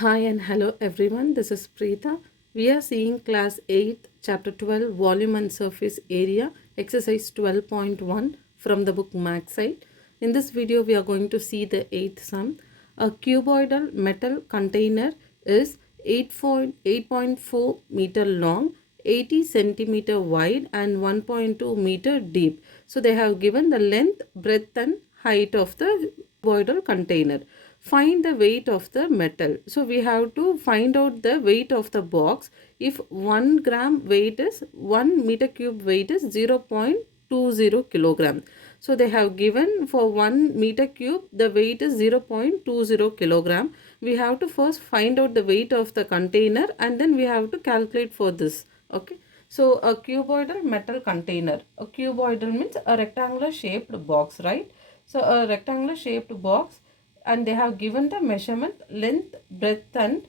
Hi and hello everyone, this is Preeta. We are seeing class 8, chapter 12, volume and surface area, exercise 12.1 from the book Mathsight. In this video, we are going to see the 8th sum. A cuboidal metal container is 8.4 meter long, 80 centimeter wide and 1.2 meter deep. So they have given the length, breadth and height of the cuboidal container. Find the weight of the metal. So we have to find out the weight of the box. If 1 gram weight is 1 meter cube weight is 0.20 kilogram. So they have given for 1 meter cube the weight is 0.20 kilogram. We have to first find out the weight of the container and then we have to calculate for this. Okay. So a cuboidal metal container. A cuboidal means a rectangular shaped box, right? So a rectangular shaped box, and they have given the measurement length, breadth and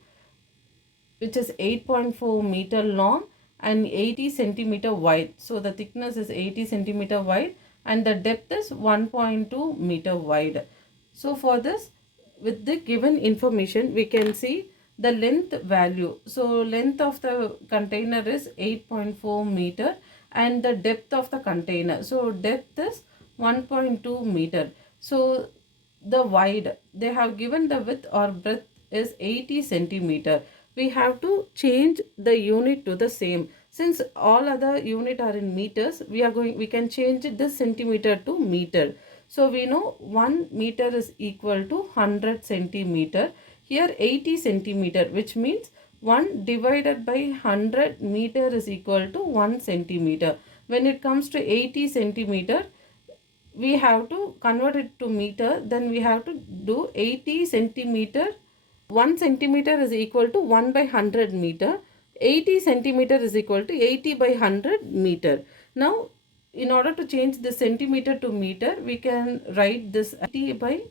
which is 8.4 meter long and 80 centimeter wide. So the thickness is 80 centimeter wide and the depth is 1.2 meter wide. So for this, with the given information, we can see the length value. So length of the container is 8.4 meter and the depth of the container. So depth is 1.2 meter. So the wide, they have given the width or breadth is 80 centimeter. We have to change the unit to the same. Since all other unit are in meters, we can change this centimeter to meter. So we know 1 meter is equal to 100 centimeter. Here 80 centimeter, which means 1 divided by 100 meter is equal to 1 centimeter. When it comes to 80 centimeter, we have to convert it to meter. Then we have to do 80 centimeter. 1 centimeter is equal to 1 by 100 meter. 80 centimeter is equal to 80 by 100 meter. Now, in order to change the centimeter to meter, we can write this 80 by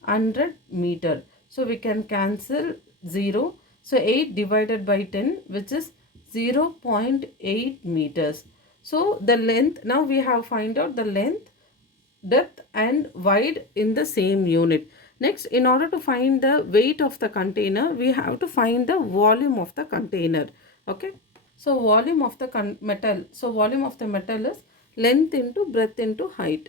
100 meter. So, we can cancel 0. So, 8 divided by 10, which is 0.8 meters. So, the length, now we have find out the length, depth and wide in the same unit. Next, in order to find the weight of the container, we have to find the volume of the container. Okay. So volume of the metal. So volume of the metal is length into breadth into height.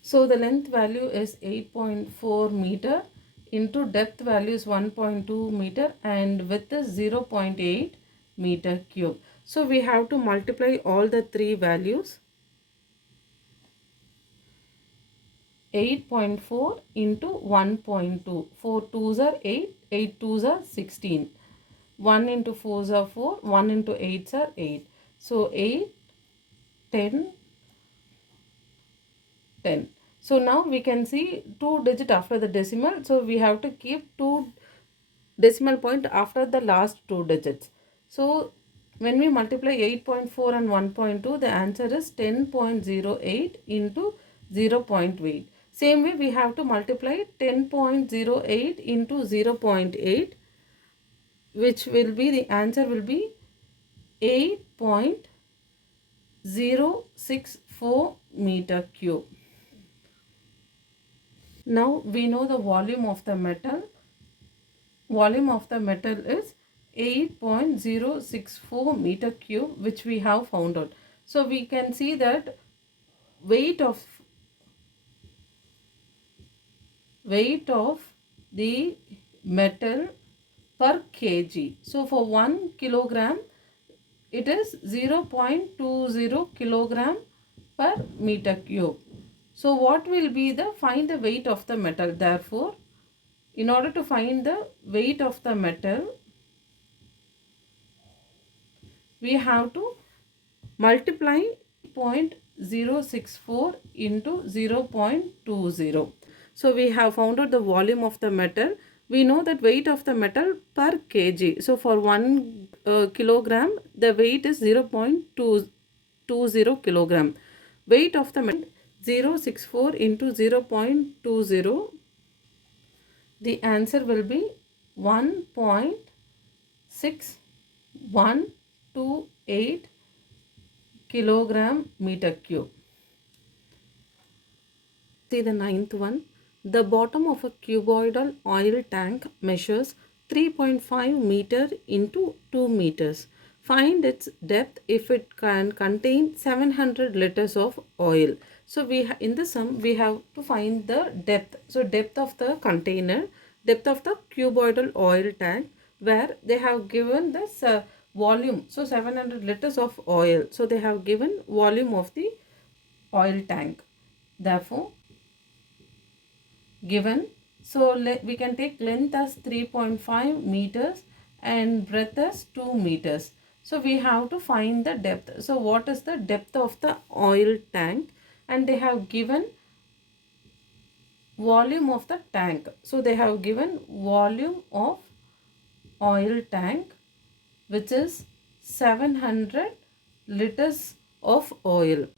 So the length value is 8.4 meter into depth value is 1.2 meter and width is 0.8 meter cube. So we have to multiply all the three values. 8.4 into 1.2. 4 2s are 8, 8 2s are 16. 1 into 4s are 4, 1 into 8s are 8. So 8, 10, 10. So now we can see 2 digit after the decimal. So we have to keep 2 decimal point after the last 2 digits. So when we multiply 8.4 and 1.2, the answer is 10.08 into 0.8. Same way we have to multiply 10.08 into 0.8, which will be, the answer will be 8.064 meter cube. Now we know the volume of the metal. Volume of the metal is 8.064 meter cube, which we have found out. So we can see that weight of the metal per kg. So for 1 kilogram, it is 0.20 kilogram per meter cube. So what will be find the weight of the metal? Therefore, in order to find the weight of the metal, we have to multiply 0.064 into 0.20. So we have found out the volume of the metal. We know that weight of the metal per kg. So for 1 kilogram, the weight is 0.20 kilogram. Weight of the metal 0.64 into 0.20. The answer will be 1.6128 kilogram meter cube. See the ninth one. The bottom of a cuboidal oil tank measures 3.5 meter into 2 meters. Find its depth if it can contain 700 liters of oil. So in the sum we have to find the depth. So depth of the container, depth of the cuboidal oil tank, where they have given this volume. So 700 liters of oil. So they have given volume of the oil tank. Therefore, given, so we can take length as 3.5 meters and breadth as 2 meters. So we have to find the depth. So what is the depth of the oil tank? And they have given volume of the tank. So they have given volume of oil tank, which is 700 liters of oil.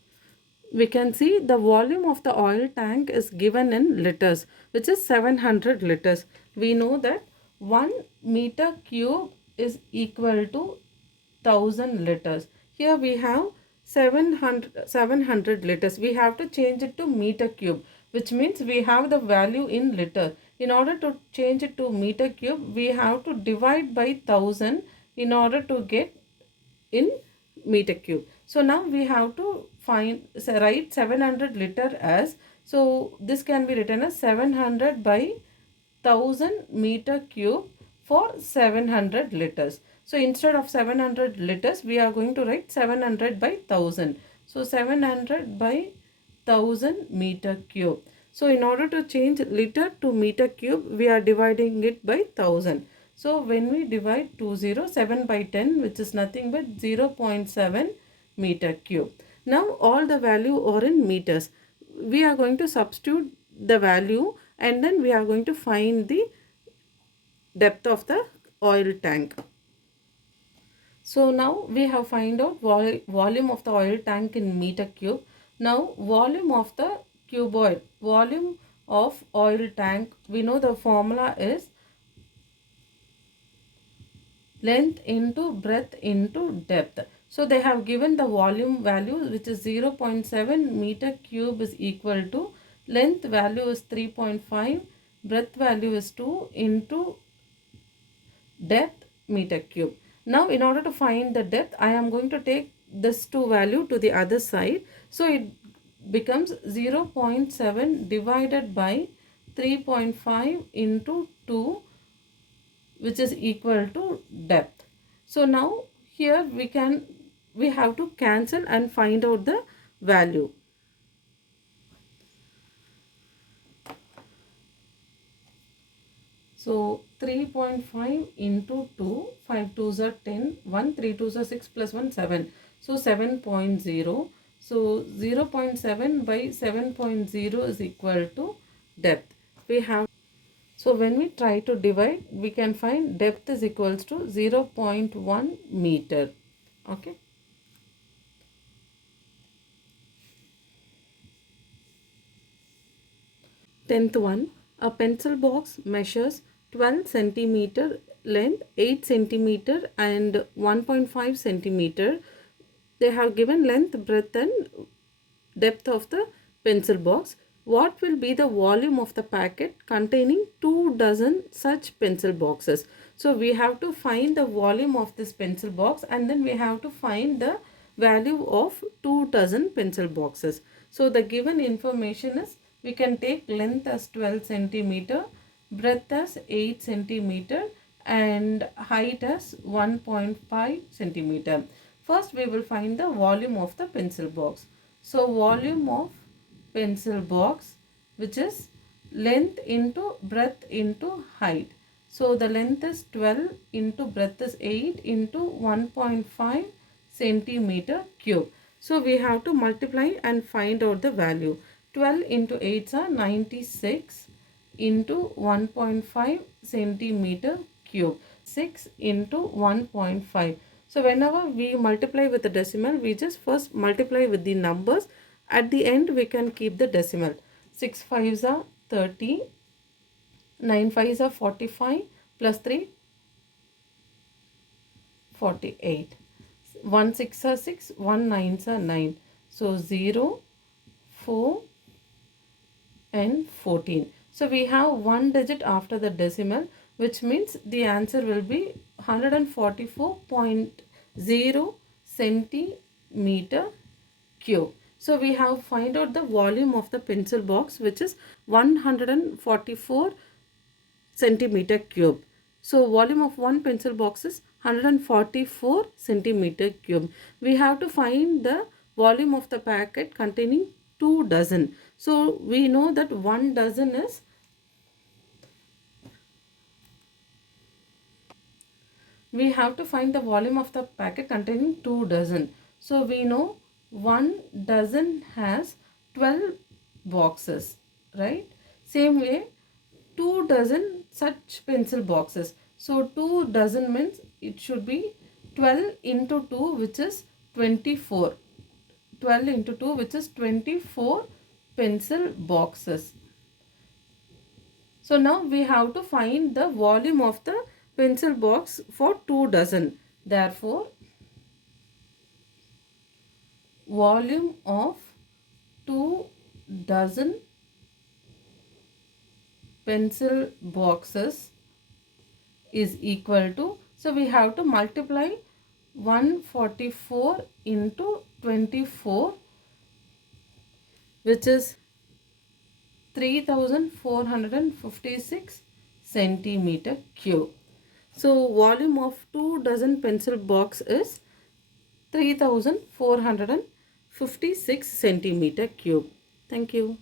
We can see the volume of the oil tank is given in liters, which is 700 liters. We know that 1 meter cube is equal to 1000 liters. Here we have 700 liters. We have to change it to meter cube, which means we have the value in liter. In order to change it to meter cube, we have to divide by 1000 in order to get in meter cube. So now we have to write 700 liter as, so this can be written as 700 by 1000 meter cube for 700 liters. So instead of 700 liters, we are going to write 700 by 1000. So 700 by 1000 meter cube. So in order to change liter to meter cube, we are dividing it by 1000. So when we divide 7 by 10, which is nothing but 0.7 meter cube. Now all the value are in meters. We are going to substitute the value and then we are going to find the depth of the oil tank. So now we have find out volume of the oil tank in meter cube. Now volume of the cuboid, volume of oil tank, we know the formula is length into breadth into depth. So they have given the volume value, which is 0.7 meter cube is equal to length value is 3.5, breadth value is 2 into depth meter cube. Now in order to find the depth, I am going to take this 2 value to the other side. So it becomes 0.7 divided by 3.5 into 2, which is equal to depth. So now here we have to cancel and find out the value. So 3.5 into 2, 5 2s are 10, 1, 3 2s are 6 plus 1, 7. So 7.0. So 0.7 by 7.0 is equal to depth. We have, so when we try to divide, we can find depth is equals to 0.1 meter. Okay. 10th one, a pencil box measures 12 centimeter length, 8 centimeter and 1.5 centimeter. They have given length, breadth and depth of the pencil box. What will be the volume of the packet containing 2 dozen such pencil boxes? So we have to find the volume of this pencil box and then we have to find the value of 2 dozen pencil boxes. So the given information is, we can take length as 12 centimeter, breadth as 8 centimeter and height as 1.5 centimeter. First we will find the volume of the pencil box. So volume of pencil box, which is length into breadth into height. So the length is 12 into breadth is 8 into 1.5 centimeter cube. So we have to multiply and find out the value. 12 into 8 are 96 into 1.5 centimeter cube. 6 into 1.5. So whenever we multiply with the decimal, we just first multiply with the numbers. At the end, we can keep the decimal. 6 5s are 30. 9 5s are 45. Plus 3, 48. 1 6 are 6. 1 9s are 9. So 0, 4 and 14. So we have one digit after the decimal, which means the answer will be 144.0 centimeter cube. So we have find out the volume of the pencil box, which is 144 centimeter cube. So volume of one pencil box is 144 centimeter cube. We have to find the volume of the packet containing 2 dozen. So we know that 1 dozen is, we have to find the volume of the packet containing 2 dozen. So we know 1 dozen has 12 boxes, right? Same way, 2 dozen such pencil boxes. So 2 dozen means it should be 12 into 2, which is 24. 12 into 2, which is 24 pencil boxes. So now we have to find the volume of the pencil box for 2 dozen. Therefore, volume of 2 dozen pencil boxes is equal to, so we have to multiply 144 into 24, which is 3456 centimeter cube. So volume of 2 dozen pencil box is 3456 centimeter cube. Thank you.